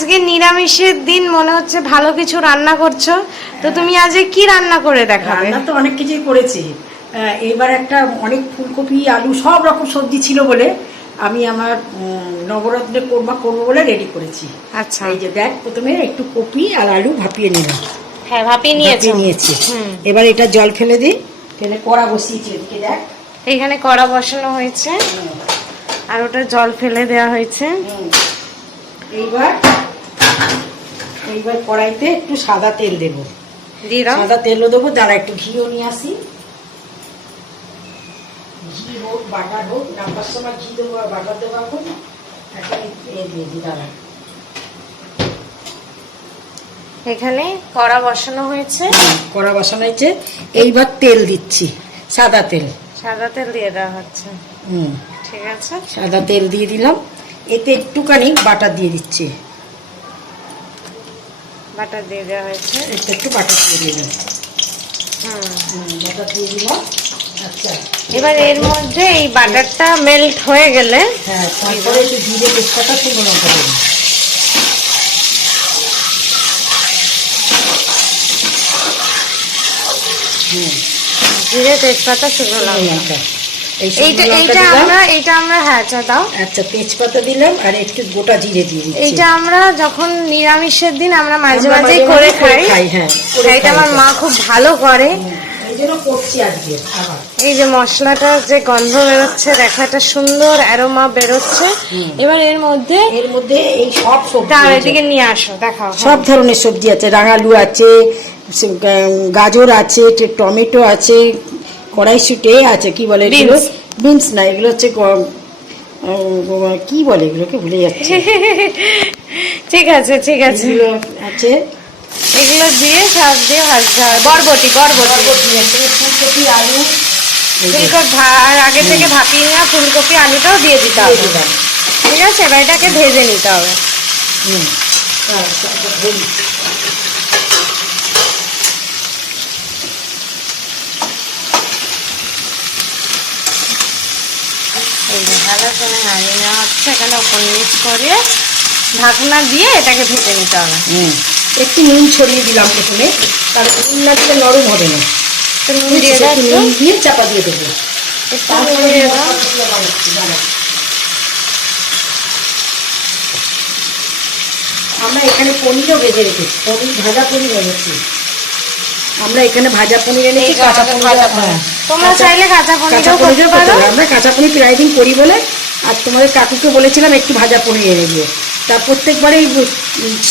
আজকে নিরামিষের দিন, মনে হচ্ছে ভালো কিছু রান্না করছো। তো তুমি আজকে কি রান্না করে দেখাবে? রান্না তো অনেক কিছুই করেছি। এবার একটা অনেক ফুলকপি আলু সব রকম সবজি ছিল বলে আমি আমার নবরত্নে কোরমা করবো বলে রেডি করেছি। আচ্ছা, এই যে দেখ, প্রথমে একটু কপি আর আলু ভাপিয়ে নিলাম। হ্যাঁ ভাপিয়ে নিয়েছি। এবার এটা জল ফেলে দিই, ফেলে কড়া বসিয়েছি। এদিকে দেখ, এইখানে কড়া বসানো হয়েছে আর ওটা জল ফেলে দেওয়া হয়েছে। এইবার কড়াইতে একটু সাদা তেল দেবো। সাদা তেলও দেবো, দাঁড়া একটু ঘিও নিয়ে আসি। ঘি হোক বাটার হোক, নামার সময় ঘি দেবো আর বাটার দেবো। এখন দাঁড়া, এখানে কড়া বসানো হয়েছে। কড়া বসানো হয়েছে। এইবার তেল দিচ্ছি, সাদা তেল। সাদা তেল দিয়ে দেওয়া হচ্ছে। ঠিক আছে, সাদা তেল দিয়ে দিলাম। এতে একটুখানি বাটার দিয়ে দিচ্ছি। বাটার দিয়ে দেওয়া হয়েছে। একটু বাটার দিয়ে দিলাম। বাটার দিয়ে দিলাম। আচ্ছা, এবার এর মধ্যে এই বাটারটা মেল্ট হয়ে গেলে তারপরে একটু জিরে তেজপাতা শুকনো লঙ্কা দেবো। জিরে তেজপাতা শুকনো লঙ্কা, এইটা আমরা হ্যাঁ দাও। আচ্ছা, তেজপাতা দিলাম আর একটু গোটা জিরে দিয়ে দিচ্ছি। এইটা আমরা যখন নিরামিষের দিন আমরা মাঝে মাঝে করে খাই। হ্যাঁ, এটা আমার মা খুব ভালো করে, এই জন্য করছি আজকে। আবার এই যে মশলাটা যে গন্ধ বেরোচ্ছে, দেখা একটা সুন্দর অ্যারোমা বেরোচ্ছে। এবার এর মধ্যে এই সব সবজি, এদিকে নিয়ে আসো, দেখাও। সব ধরনের সবজি আছে, রাঙালু আছে, গাজর আছে, টমেটো আছে, কড়াইশুঁটি আছে, কি বলে এগুলো, বিনস না, এগুলো হচ্ছে কি বলে এগুলোকে ভুলে যাচ্ছে। ঠিক আছে আছে, এগুলো দিয়ে সব দিয়ে ভাজতে হবে। বরবটি ফুলকপি আলু, ফুলকপি আর আগে থেকে ভাপিয়ে নেওয়া ফুলকপি আলুটাও দিয়ে দিতে হবে। ঠিক আছে, এবার এটাকে ভেজে নিতে হবে। ভালো করে নাড়িয়ে নেওয়া হচ্ছে। এখানে ওপর নিচ করে ঢাকনা দিয়ে এটাকে ভেজে নিতে হবে। একটু নুন ছড়িয়ে দিলাম প্রথমে, কারণ নুন না দিলে নরম হবে না। নুন দিয়ে চাপা দিয়ে দেবো। আমরা এখানে পনিরও ভেজে রেখেছি, ভাজা পনির এনেছি। আমরা এখানে ভাজা পনির এনেছি, কাঁচা পনির। তোমরা চাইলে কাঁচা পনিরও করতে পারো। আমরা কাঁচা পনির প্রায় দিন করি বলে, আর তোমাদের কাকুকে বলেছিলাম একটু ভাজা পনির এনে দিয়ে। তা প্রত্যেকবারেই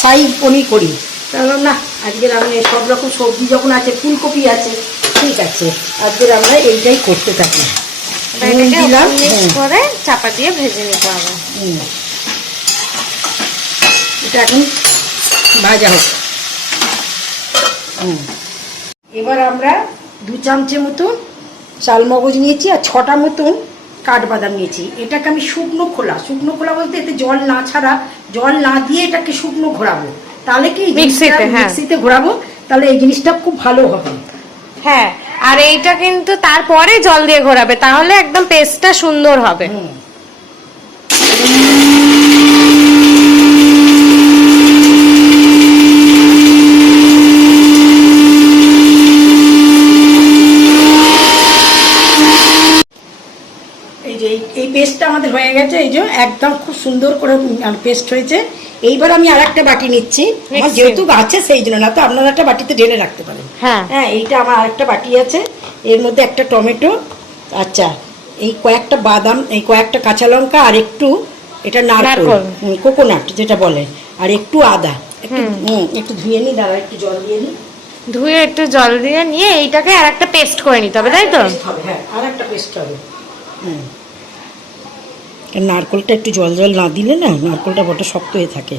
সাই পনির করি। তাহলে না, আজকের আমি সব রকম সবজি যখন আছে, ফুলকপি আছে, ঠিক আছে, আজকের আমরা এইটাই করতে থাকি। করে চাপা দিয়ে ভেজে নিতে হবে। এটা এখন ভাজা হোক। এবার আমরা 2 চামচে মতন চালমগজ নিয়েছি আর 6টা মতন কাঠবাদাম নিয়েছি। এটাকে আমি শুকনো খোলা বলতে এতে জল না ছাড়া, জল না দিয়ে এটাকে শুকনো ঘোরাবো। তাহলে কি মিক্সিতে ঘোরাবো, তাহলে এই জিনিসটা খুব ভালো হবে। হ্যাঁ, আর এইটা কিন্তু তারপরে জল দিয়ে ঘোরাবে, তাহলে একদম পেস্টটা সুন্দর হবে। এই পেস্টটা আমাদের হয়ে গেছে। এই যে একদম খুব সুন্দর করে পেস্ট হয়েছে। এইবার আমি আর একটা বাটি নিচ্ছি, আমার যেহেতু আছে সেই জন্য, না তো আপনারা একটা বাটিতে ঢেলে রাখতে পারেন। হ্যাঁ, এইটা আমার আরেকটা বাটি আছে। এর মধ্যে একটা টমেটো, আচ্ছা, এই কয়েকটা বাদাম, এই কয়েকটা কাঁচা লঙ্কা, আর একটু এটা নারকেল, কোকোনাট যেটা বলে, আর একটু আদা। একটু ধুয়ে নিই, দাঁড়া একটু জল দিয়ে নিই। ধুয়ে একটু জল দিয়ে নিয়ে এইটাকে আর একটা পেস্ট করে নিতে হবে, তাই তো? হ্যাঁ, আর একটা পেস্ট হবে। নারকেলটা একটু জল না দিলে না, নারকেলটা বড় শক্ত হয়ে থাকে।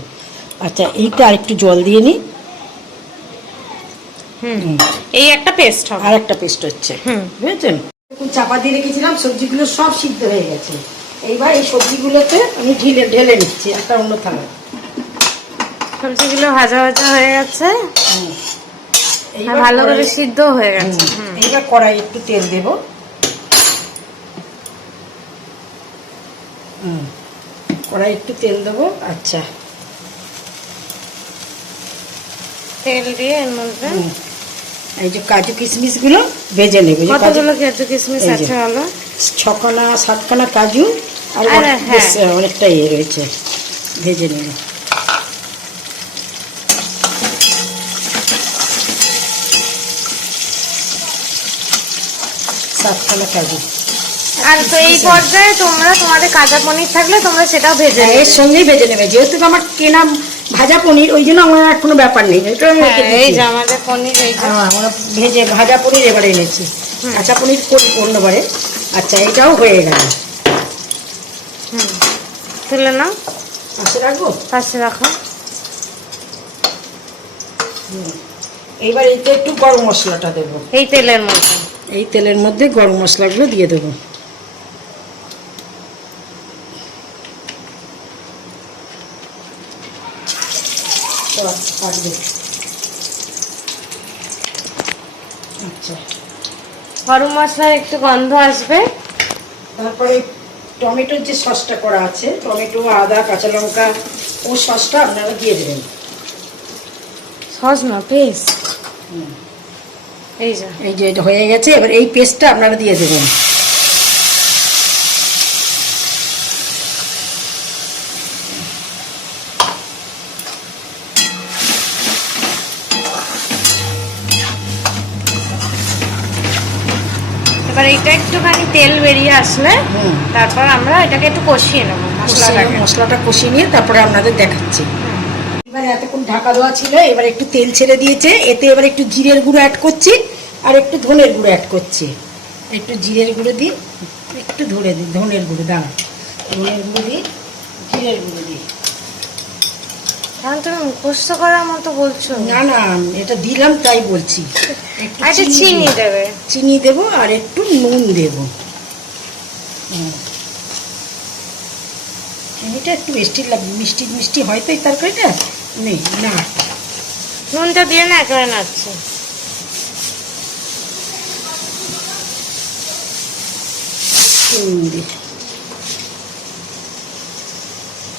আচ্ছা, এইটা আর একটু জল দিয়ে নিই। এই একটা পেস্ট হবে, আর একটা পেস্ট হচ্ছে, বুঝেছেন? চাপা দিয়ে রেখেছিলাম, সবজিগুলো সব সিদ্ধ হয়ে গেছে। এইবার এই সবজিগুলোতে আমি ঢেলে নিচ্ছি একটা অন্য থালা। সবজিগুলো ভাজা হয়ে গেছে, ভালো করে সিদ্ধ হয়ে গেছে। এইবার কড়াই একটু তেল দেব। কড়াই একটু তেল দেবো। আচ্ছা, তেল দিয়ে এর মধ্যে এই যে কাজু কিশমিশ গুলো ভেজে নেবে। কতগুলো কাজু কিশমিশ আছে হলো? 6খানা 7খানা কাজু আর অনেকটা ইয়ে রয়েছে, ভেজে নেবে। কাজু। আর তো এই পর্যায়ে তোমরা তোমাদের কাঁচা পনির থাকলে তোমরা সেটাও ভেজে নেবে, এর সঙ্গেই ভেজে নেবে। যেহেতু আমার কেনা ভাজা পনির, ওই জন্য আমার আর কোনো ব্যাপার নেই। এই যে আমাদের পনির, এই যে আমরা ভেজে ভাজা পনির এবারে এনেছি, কাঁচা পনির করি অন্যবারে। আচ্ছা, এটাও হয়ে গেল। তুলে নাও, পাশে রাখবো, পাশে রাখো। এইবার এতে একটু গরম মশলাটা দেবো। এই তেলের মধ্যে, এই তেলের মধ্যে গরম মশলাগুলো দিয়ে দেবো। আচ্ছা, গরম মশলার একটু গন্ধ আসবে। তারপরে টমেটোর যে সসটা করা আছে, টমেটো, আদা, কাঁচা লঙ্কা, ও সসটা আপনারা দিয়ে দেবেন। সস না, পেস্ট। এই যে এটা হয়ে গেছে। এবার এই পেস্টটা আপনারা দিয়ে দেবেন। এবার এটা একটুখানি তেল বেরিয়ে আসলে তারপর আমরা এটাকে একটু কষিয়ে নেবো। মশলাটা কষিয়ে নিয়ে তারপরে আপনাদের দেখাচ্ছি। এবার এতক্ষণ ঢাকা দেওয়া ছিল, এবার একটু তেল ছেড়ে দিয়েছে। এতে এবার একটু জিরের গুঁড়ো অ্যাড করছি আর একটু ধনের গুঁড়ো অ্যাড করছি। একটু জিরের গুঁড়ো দিই, একটু ধরে দিই ধনের গুঁড়ো, দাঁড়া, ধনের গুঁড়ো দিই, জিরের গুঁড়ো দিই। কারণ তুমি মুখস্থ করার মতো বলছো। না না, এটা দিলাম তাই বলছি। একটু চিনি দেবে, চিনি দেবো আর একটু নুন দেবো। চিনিটা একটু মিষ্টি মিষ্টি হয় তো এই তরকারিটা। নেই না, নুনটা দিয়ে না একেবারে নাড়ছে।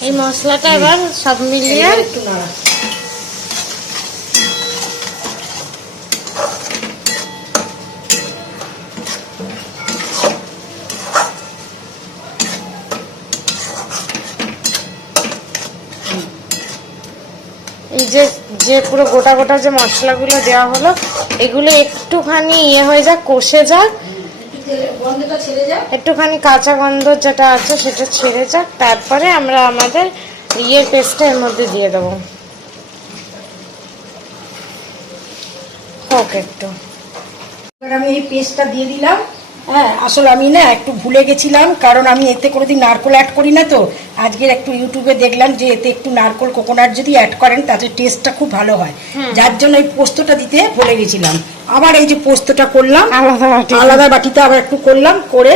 এই মশলাটা এবার সব মিলিয়ে একটু নাড়া। এই যে পুরো গোটা গোটা যে মশলাগুলো দেওয়া হলো, এগুলো একটুখানি ইয়ে হয়ে যাক, কষে যাক, একটুখানি কাঁচা গন্ধ যেটা আছে সেটা ছেড়ে যাক। তারপরে আমরা আমাদের ইয়ের পেস্টটা এর মধ্যে দিয়ে দেবো। হোক একটু। এবার আমি এই পেস্টটা দিয়ে দিলাম। হ্যাঁ, আসলে আমি না একটু ভুলে গেছিলাম, কারণ আমি এতে কোনোদিন নারকেল অ্যাড করি না। তো আজকের একটু ইউটিউবে দেখলাম যে এতে একটু নারকেল কোকোনাট যদি অ্যাড করেন তাতে টেস্টটা খুব ভালো হয়, যার জন্য এই পোস্তটা দিতে ভুলে গেছিলাম। আবার এই যে পোস্তটা করলাম আলাদা বাটিতে, আবার একটু করলাম, করে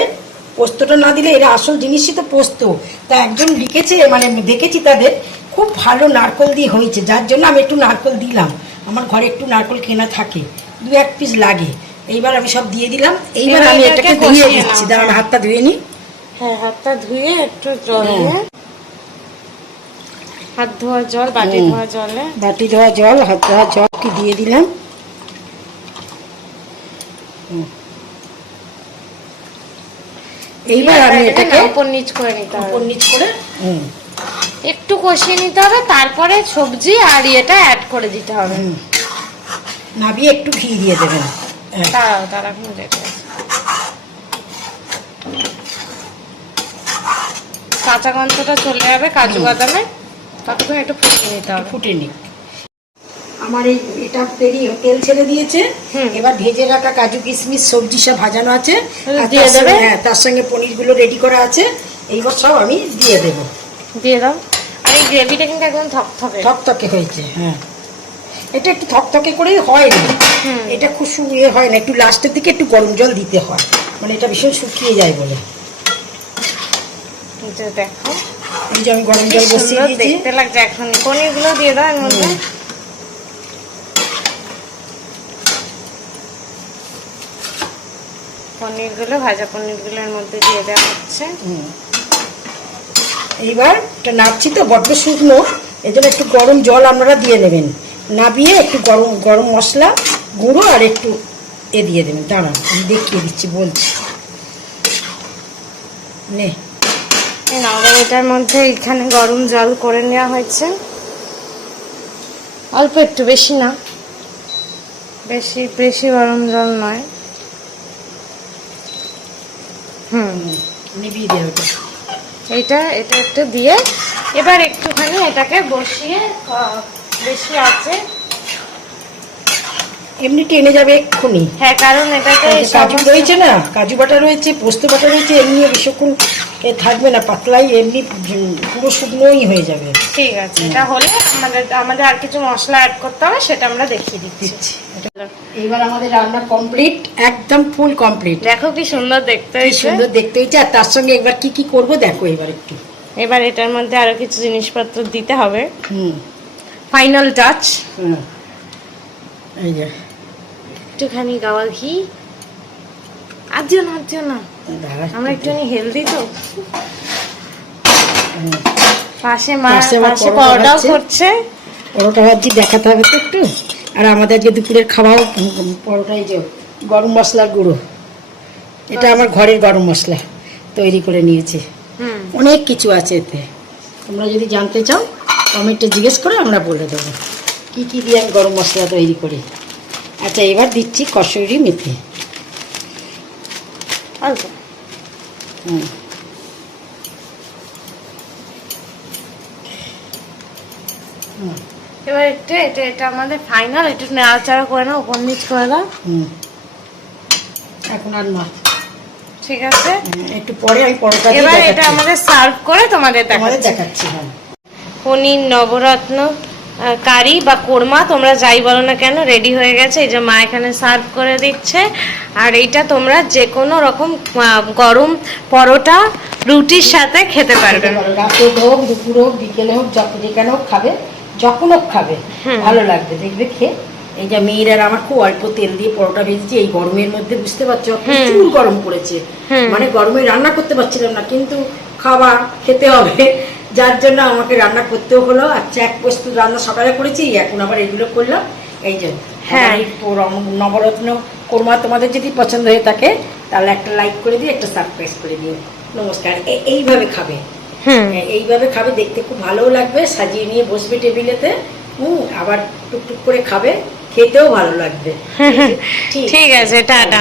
পোস্তটা না দিলে এরা আসল জিনিসই তো পোস্ত। তা একজন লিখেছে, মানে দেখেছি তাদের খুব ভালো নারকেল দিয়ে হয়েছে, যার জন্য আমি একটু নারকেল দিলাম। আমার ঘরে একটু নারকেল কেনা থাকে, 2-1 পিস লাগে। এইবার আমি সব দিয়ে দিলাম। এইবার আমি এটাকে ধুয়ে দিচ্ছি। দাঁড়ান, হাতটা ধুয়ে নি। হ্যাঁ, হাতটা ধুয়ে একটু জল দিয়ে, হাত ধোয়া জল, বাটি ধোয়া জলে, বাটি ধোয়া জল, হাত ধোয়া জল কি দিয়ে দিলাম। এইবার আমি এটাকে উপর নিচ করে নিতে হবে, উপর নিচ করে একটু কষিয়ে নিতে হবে। তারপরে সবজি আর এটা অ্যাড করে দিতে হবে। নাবিয়ে একটু ঘি দিয়ে দেবেন। তারা কাঁচা গন্ধটা চলে যাবে কাজু বাদামে, ততক্ষণ একটু ফুটিয়ে নিতে হবে। ফুটে নি। আমার এটা তেল ছেড়ে দিয়েছে। এবার ভেজে রাখা কাজু কিশমিশ সবজি সব ভাজানো আছে দিয়ে দেবে। হ্যাঁ, তার সঙ্গে পনিরগুলো রেডি করা আছে। এইবার সব আমি দিয়ে দেবো। দিয়ে দাও। আর এই গ্রেভিটা কিন্তু একদম থকথকে হয়েছে। হ্যাঁ, এটা একটু থকথকে করেই হয় না, এটা খুব শুকিয়ে হয় না। একটু লাস্টের দিকে একটু গরম জল দিতে হয়, মানে এটা ভীষণ শুকিয়ে যায় বলে। দেখো, এই যে আমি গরম জল বসিয়ে দিয়েছি, দেখতে লাগছে। এখন পনিরগুলো দিয়ে দাও এর মধ্যে। পনিরগুলো, ভাজা পনিরগুলো এর মধ্যে দিয়ে দেওয়া হচ্ছে। এইবার এটা নাড়ছি তো বড্ড শুকনো, এই জন্য একটু গরম জল আপনারা দিয়ে নেবেন। নাবিয়ে একটু গরম গরম মশলা গুঁড়ো আর একটু এ দিয়ে দেবেন। দাঁড়ান আমি দেখিয়ে দিচ্ছি, বলছি। নে এটার মধ্যে এখানে গরম জল করে নেওয়া হয়েছে, অল্প একটু, বেশি না, বেশি বেশি গরম জল নয়। নিবিয়ে দেবে এটা একটু দিয়ে এবার একটুখানি এটাকে বসিয়ে বেশি আছে, এমনি টেনে যাবে এক্ষুনি। হ্যাঁ, কারণ এটাতে কাজু রয়েছে না, কাজু বাটা রয়েছে, পোস্ত বাটা রয়েছে, এমনি বেশিক্ষণ থাকবে না, পাতলাই এমনি পুরো শুকনোই হয়ে যাবে। ঠিক আছে, এটা হলে আমাদের আর কিছু মশলা অ্যাড করতে হবে, সেটা আমরা দেখিয়ে দিচ্ছি। এবার আমাদের রান্না কমপ্লিট, একদম ফুল কমপ্লিট। দেখো কি সুন্দর দেখতে হয়েছে, সুন্দর দেখতে হয়েছে। আর তার সঙ্গে এবার কি কি করব দেখো এবার একটু। এবার এটার মধ্যে আরো কিছু জিনিসপত্র দিতে হবে, ফাইনাল টাচ। এই যে একটুখানি গাওয়া ঘি, আর দিও না, আমরা একটুখানি হেলদি তো। পাশে পরোটাও করছে, পরোটা ভাজি দেখাতে হবে তো একটু। আর আমাদের যে দুপুরের খাওয়াও পরোটা, এই যে গরম মশলার গুঁড়ো, এটা আমার ঘরের গরম মশলা তৈরি করে নিয়েছি। অনেক কিছু আছে এতে, তোমরা যদি জানতে চাও কমেন্টে জিজ্ঞেস করে আমরা বলে দেবো কি কি দিয়ে আমি গরম মশলা তৈরি করি। আচ্ছা, এবার দিচ্ছি কসুরি মেথি। অল্প। এবার এটা আমাদের ফাইনাল, একটু নাড়াচাড়া করে নাও, উপর নিচ করে দাও। এখন আর না, ঠিক আছে, একটু পরে আমি পরোটা দিয়ে এবার এটা আমাদের সার্ভ করে তোমাদের দেখাচ্ছি। পনির নবরত্ন কারি বা কোরমা, তোমরা যাই বলো না কেন, রেডি হয়ে গেছে। এই যে মা এখানে সার্ভ করে দিচ্ছে। আর এইটা তোমরা যে কোনো রকম গরম পরোটা রুটির সাথে খেতে পারবে, রাতে হোক, দুপুর হোক, বিকেলে হোক, যেখানে হোক খাবে, যখন হোক খাবে, ভালো লাগবে দেখবে খেয়ে। এই যে মেয়ের আর আমার খুব অল্প তেল দিয়ে পরোটা ভেজেছি এই গরমের মধ্যে, বুঝতে পারছো প্রচুর গরম পড়েছে, মানে গরমে রান্না করতে পারছিলাম না, কিন্তু খাবার খেতে হবে, যার জন্য আমাকে রান্না করতেও হলো। আচ্ছা, এক প্রস্তুত রান্না সকালে করেছি, এখন আবার এগুলো করলাম। এই যে নবরত্ন কোরমা তোমাদের যদি পছন্দ হয়ে থাকে তাহলে একটা লাইক করে দিয়ে একটা সাবস্ক্রাইব করে দিও। নমস্কার। এইভাবে খাবে, এইভাবে খাবে, দেখতে খুব ভালোও লাগবে, সাজিয়ে নিয়ে বসবে টেবিলেতে, আবার টুকটুক করে খাবে, খেতেও ভালো লাগবে। ঠিক আছে, টাটা।